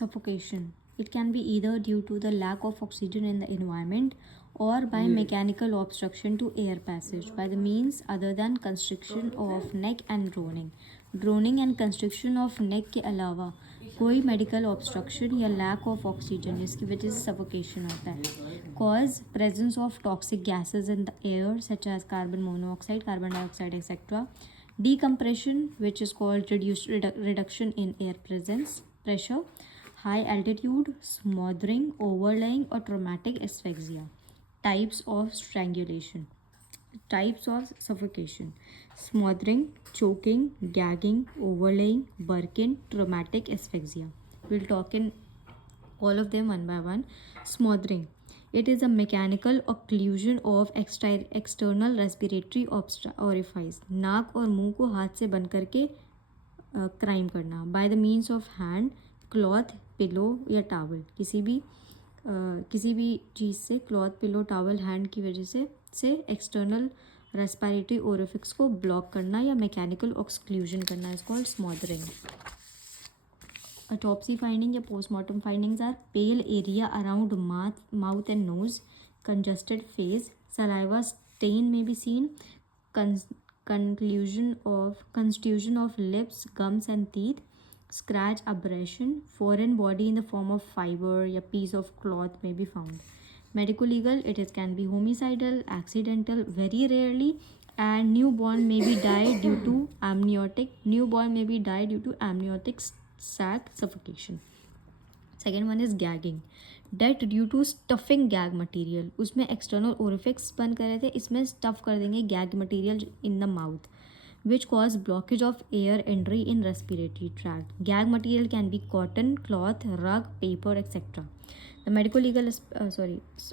suffocation. It can be either due to the lack of oxygen in the environment or by mechanical obstruction to air passage by the means other than constriction of neck and droning. Droning and construction of neck के अलावा कोई medical obstruction या lack of oxygen जिसकी वजह से suffocation होता है. Cause presence of toxic gases in the air such as carbon monoxide, carbon dioxide etcetera. Decompression, which is called reduction in air pressure, high altitude, smothering, overlaying, or traumatic asphyxia. Types of strangulation. Types of suffocation: smothering, choking, gagging, overlaying, burking, traumatic asphyxia. We'll talk in all of them one by one. Smothering. It is a mechanical occlusion of external respiratory orifice. नाक और मुंह को हाथ से बंद करके crime करना by the means of hand, cloth, pillow या towel. किसी भी चीज़ से क्लॉथ, पिलो, टावल, हैंड की वजह से एक्सटर्नल रेस्पिरेटरी ओरिफिक्स को ब्लॉक करना या मैकेनिकल ऑक्सक्लूजन करना इज कॉल्ड स्मॉदरिंग. Autopsy finding या postmortem findings are pale area around mouth and nose, congested face, saliva stain may be seen, contusion of lips, gums and teeth, scratch, abrasion, foreign body in the form of fiber या piece of cloth may be found. Medical legal, can be homicidal, accidental, very rarely, and newborn may be died due to amniotic sac suffocation. Second one is gagging. Death due to stuffing gag material. उसमें external orifice बंद कर रहे थे, इसमें stuff कर देंगे gag material in the mouth, which cause blockage of air entry in respiratory tract. Gag material can be cotton, cloth, rug, paper, etc. The medical legal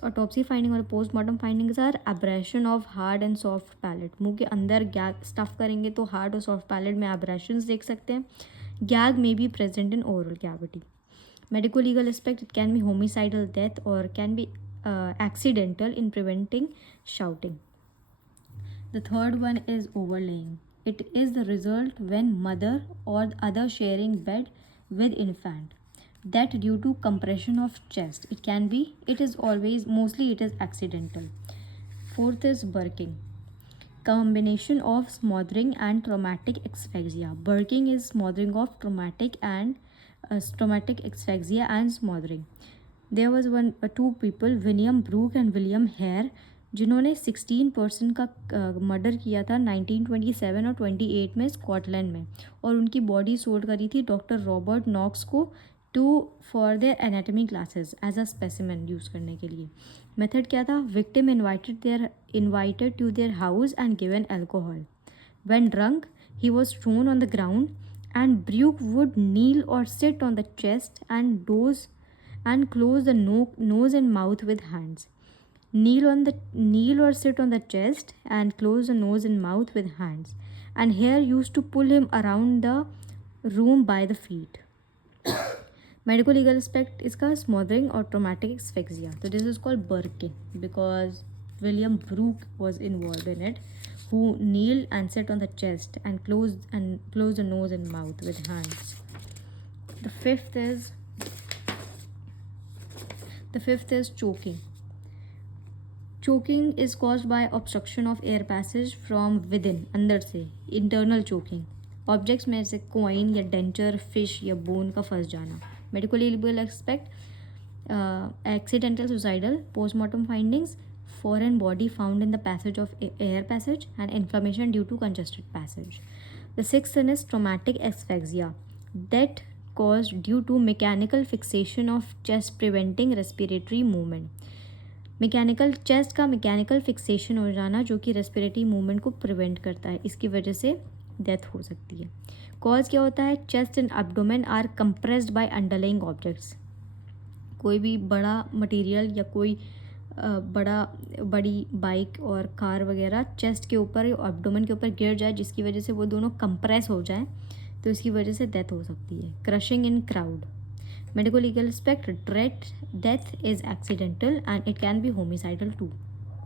autopsy finding और postmortem findings are abrasion of hard and soft palate. मुंह के अंदर gag stuff करेंगे तो hard और soft palate में abrasions देख सकते हैं. Gag may be present in oral cavity. Medical legal aspect, it can be homicidal death or can be accidental in preventing shouting. The third one is overlaying. It is the result when mother or other sharing bed with infant. That due to compression of chest. Mostly it is accidental. Fourth is burking. Combination of smothering and traumatic asphyxia. Burking is smothering of traumatic asphyxia and smothering. There was two people, William Brooke and William Hare, जिन्होंने 16 person का murder किया था 1927 और 28 में Scotland में, और उनकी body sold करी थी डॉक्टर रॉबर्ट नॉक्स को for their anatomy classes as a specimen use करने के लिए. मेथड क्या था? Victim invited to their house and given alcohol. When drunk he was thrown on the ground and Burke would kneel or sit on the chest and close the nose and mouth with hands. Kneel or sit on the chest and close the nose and mouth with hands. And Hare used to pull him around the room by the feet. Medical legal aspect इसका smothering or traumatic asphyxia. So this is called burking because William Brooke was involved in it, who kneeled and sat on the chest and closed the nose and mouth with hands. The fifth is choking. Choking is caused by obstruction of air passage from within, अंदर से, internal choking. Objects में से coin या denture, fish या bone का फंस जाना. Medical legal aspect, accidental suicidal. Postmortem findings, foreign body found in the passage of air passage and inflammation due to congested passage. The sixth one is traumatic asphyxia. That caused due to mechanical fixation of chest preventing respiratory movement. Chest का mechanical fixation हो जाना जो कि respiratory movement को prevent करता है, इसकी वजह से डेथ हो सकती है. कॉज क्या होता है? Chest and abdomen are compressed by underlying objects. कोई भी बड़ा मटेरियल या कोई बड़ी बाइक और कार वगैरह चेस्ट के ऊपर या एब्डोमेन के ऊपर गिर जाए जिसकी वजह से वो दोनों कंप्रेस हो जाए तो इसकी वजह से डेथ हो सकती है. Crushing in crowd. Medical legal aspect, death is accidental and it can be homicidal too.